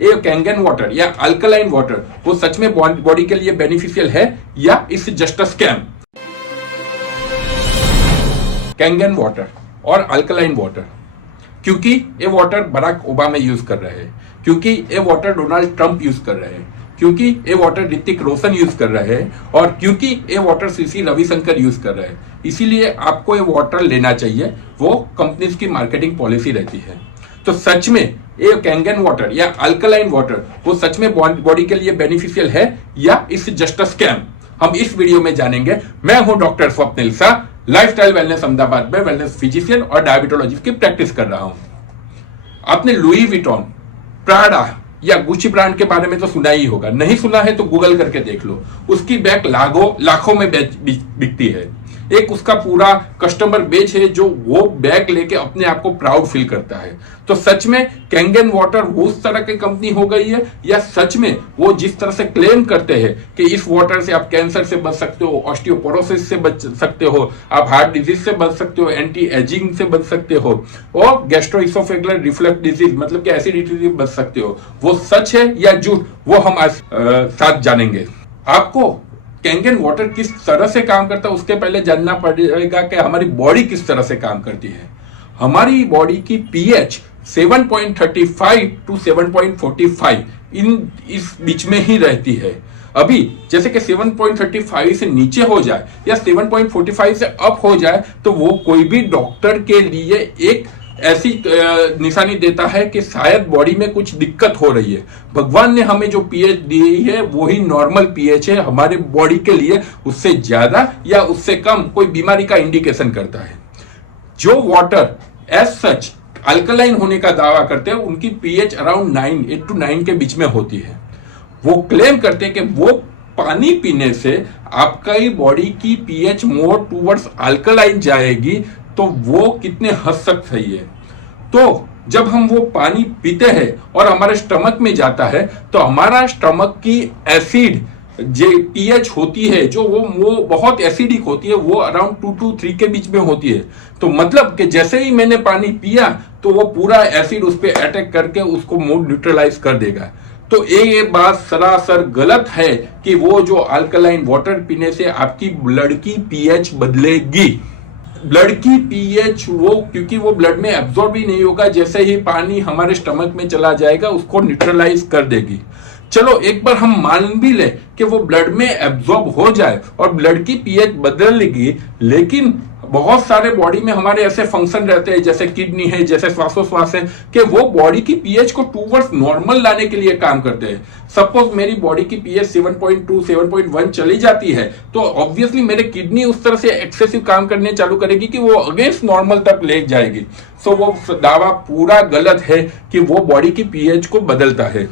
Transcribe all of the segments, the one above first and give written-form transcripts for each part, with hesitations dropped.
ये Kangen water या alkaline water वो सच में बॉडी के लिए बेनिफिशियल है या it's just a scam? Kangen water और अल्कलाइन वाटर, क्योंकि ये वाटर बराक ओबामा यूज कर रहे हैं, क्योंकि ये वाटर डोनाल्ड ट्रंप यूज कर रहे हैं, क्योंकि ये वाटर ऋतिक रोशन यूज कर रहे हैं और क्योंकि ये वाटर सीसी रविशंकर यूज कर रहे हैं, इसीलिए आपको ये वाटर लेना चाहिए। वो कंपनीज की मार्केटिंग पॉलिसी रहती है। तो सच में ये कैंगन वाटर या अल्कलाइन वाटर वो सच में बॉडी के लिए बेनिफिशियल है या इट्स जस्ट अ स्कैम? हम इस वीडियो में जानेंगे। मैं हूं doctor Swapnil Shah, lifestyle wellness Ahmedabad में वेलनेस फिजिशियन और डायबिटोलॉजिस्ट की प्रैक्टिस कर रहा हूं। आपने लुई विटॉन, प्राडा या गुची ब्रांड के बारे में तो सुना ही होगा, नहीं सुना है तो गूगल करके देख लो। उसकी बैग लाखों में बिकती है। एक उसका पूरा कस्टमर बेस है जो वो बैग लेके अपने आप को प्राउड फील करता है। तो सच में कैंगन वाटर वो उस तरह की कंपनी हो गई है या सच में वो जिस तरह से क्लेम करते हैं कि इस वाटर से आप कैंसर से बच सकते हो, ऑस्टियोपोरोसिस से बच सकते हो, आप हार्ट डिजीज से बच सकते हो, एंटी एजिंग से बच सकते हो और गैस्ट्रोइसोफेगुलर रिफ्लक्स डिजीज मतलब कि एसिडिटी से बच सकते हो, वो सच है या झूठ, वो हम आज साथ जानेंगे। आपको कैंगन वाटर किस तरह से काम करता है उसके पहले जानना पड़ेगा कि हमारी बॉडी किस तरह से काम करती है। हमारी बॉडी की पीएच 7.35 टू 7.45 इस बीच में ही रहती है। अभी जैसे कि 7.35 से नीचे हो जाए या 7.45 से अप हो जाए तो वो कोई भी डॉक्टर के लिए एक ऐसी निशानी देता है कि शायद बॉडी में कुछ दिक्कत हो रही है। भगवान ने हमें जो पीएच दी है वही नॉर्मल पीएच है हमारे बॉडी के लिए, उससे ज्यादा या उससे कम कोई बीमारी का इंडिकेशन करता है। जो वाटर एज सच अल्कलाइन होने का दावा करते हैं उनकी पीएच अराउंड 8 to 9 के बीच में होती है। वो क्लेम करते हैं कि वो पानी पीने से आपका बॉडी की पीएच मोर टूवर्ड्स अल्कलाइन जाएगी, तो वो कितने हद तक सही है। तो जब हम वो पानी पीते हैं और हमारे स्टमक में जाता है तो हमारा स्टमक की एसिड जो पीएच होती है जो वो बहुत एसिडिक होती है, वो अराउंड 2 to 3 के बीच में होती है। तो मतलब कि जैसे ही मैंने पानी पिया तो वो पूरा एसिड उस पर अटैक करके उसको मूड न्यूट्रलाइज कर देगा। तो ये बात सरासर गलत है कि वो जो अल्कलाइन वाटर पीने से आपकी ब्लड की पीएच बदलेगी। ब्लड की पीएच वो क्योंकि वो ब्लड में एब्जॉर्ब ही नहीं होगा, जैसे ही पानी हमारे स्टमक में चला जाएगा उसको न्यूट्रलाइज कर देगी। चलो एक बार हम मान भी ले कि वो ब्लड में एब्जॉर्ब हो जाए और ब्लड की पीएच बदलेगी, लेकिन बहुत सारे बॉडी में हमारे ऐसे फंक्शन रहते हैं जैसे किडनी है, जैसे श्वासोश्वास है, कि वो बॉडी की पीएच को टूवर्ड्स नॉर्मल लाने के लिए काम करते हैं। सपोज मेरी बॉडी की पीएच 7.2 7.1 चली जाती है तो ऑब्वियसली मेरे किडनी उस तरह से एक्सेसिव काम करने चालू करेगी कि वो अगेंस्ट नॉर्मल तक ले जाएगी। सो वो दावा पूरा गलत है कि वो बॉडी की पीएच को बदलता है।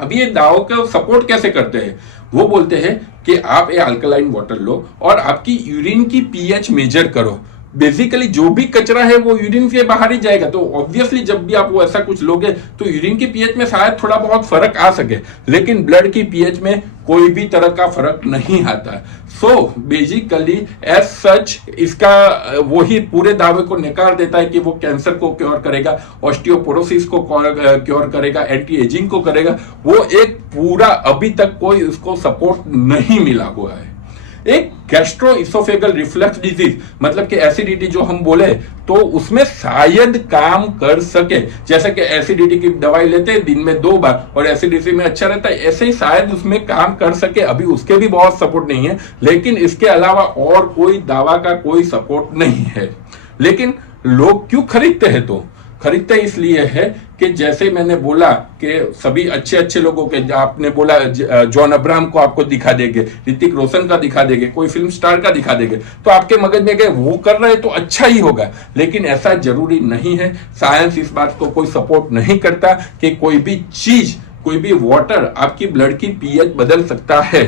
अभी ये दावों का सपोर्ट कैसे करते हैं? वो बोलते हैं कि आप ये अल्कलाइन वाटर लो और आपकी यूरिन की पीएच मेजर करो। बेसिकली जो भी कचरा है वो यूरिन से बाहर ही जाएगा, तो ऑब्वियसली जब भी आप वो ऐसा कुछ लोगे तो यूरिन की पीएच में शायद थोड़ा बहुत फर्क आ सके, लेकिन ब्लड की पीएच में कोई भी तरह का फर्क नहीं आता। सो बेसिकली एज सच इसका वही पूरे दावे को नकार देता है कि वो कैंसर को क्योर करेगा, ऑस्टियोपोरोसिस को क्योर करेगा, एंटी एजिंग को करेगा। वो एक पूरा अभी तक कोई उसको सपोर्ट नहीं मिला हुआ है। एक गैस्ट्रोइसोफेगल रिफ्लक्स डिजीज मतलब कि एसिडिटी जो हम बोले तो उसमें शायद काम कर सके। जैसे कि एसिडिटी की दवाई लेते हैं दिन में 2 बार और एसिडिटी में अच्छा रहता है, ऐसे ही शायद उसमें काम कर सके। अभी उसके भी बहुत सपोर्ट नहीं है, लेकिन इसके अलावा और कोई दावा का कोई सपोर्ट नहीं है। लेकिन लोग क्यों खरीदते हैं? तो खरीदते इसलिए है कि जैसे मैंने बोला कि सभी अच्छे अच्छे लोगों के, आपने बोला जॉन अब्राहम को आपको दिखा देंगे, ऋतिक रोशन का दिखा देंगे, कोई फिल्म स्टार का दिखा देंगे, तो आपके मगज में गए वो कर रहे तो अच्छा ही होगा। लेकिन ऐसा जरूरी नहीं है। साइंस इस बात को कोई सपोर्ट नहीं करता कि कोई भी चीज, कोई भी वाटर आपकी ब्लड की पीएच बदल सकता है।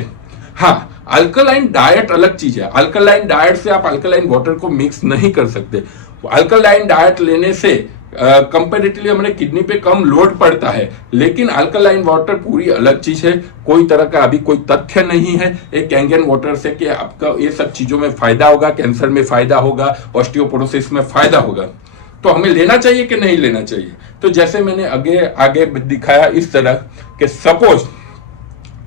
हाँ, अल्कलाइन डाइट अलग चीज है। अल्कलाइन डाइट से आप अल्कलाइन वाटर को मिक्स नहीं कर सकते। अल्कलाइन डाइट लेने से कंपैरेटिवली हमारे किडनी पे कम लोड पड़ता है, लेकिन अल्कलाइन वाटर पूरी अलग चीज है। कोई तरह का अभी कोई तथ्य नहीं है एक कैंगन वाटर से कि आपका ये सब चीजों में फायदा होगा, कैंसर में फायदा होगा, ऑस्टियोपोरोसिस में फायदा होगा। तो हमें लेना चाहिए कि नहीं लेना चाहिए? तो जैसे मैंने आगे आगे दिखाया इस तरह कि सपोज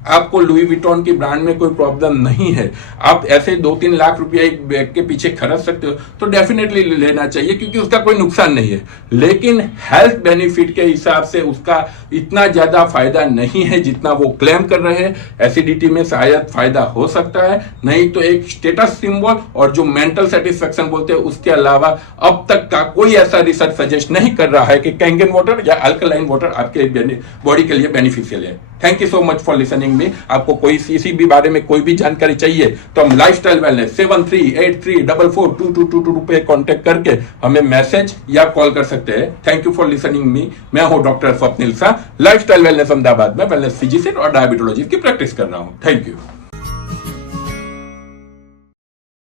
आपको लुई विटॉन की ब्रांड में कोई प्रॉब्लम नहीं है, आप ऐसे 2-3 लाख रुपया एक बैग के पीछे खर्च सकते हो, तो डेफिनेटली लेना चाहिए क्योंकि उसका कोई नुकसान नहीं है। लेकिन हेल्थ बेनिफिट के हिसाब से उसका इतना ज्यादा फायदा नहीं है जितना वो क्लेम कर रहे हैं। एसिडिटी में शायद फायदा हो सकता है, नहीं तो एक स्टेटस सिंबल और जो मेंटल सेटिस्फेक्शन बोलते हैं उसके अलावा अब तक का कोई ऐसा रिसर्च सजेस्ट नहीं कर रहा है कि कैंगन वाटर या अल्कलाइन वाटर आपके बॉडी के लिए बेनिफिशियल है। Thank you so much for listening me. आपको कोई इसी भी बारे में कोई भी जानकारी चाहिए तो हम लाइफस्टाइल वेलनेस 7383442222 पे कांटेक्ट करके हमें मैसेज या कॉल कर सकते हैं। Thank you for listening me. मैं हूं doctor Swapnil Shah, lifestyle wellness Ahmedabad में वेलनेस फिजिशियन और डायबिटोलॉजी की प्रैक्टिस कर रहा हूं। Thank you.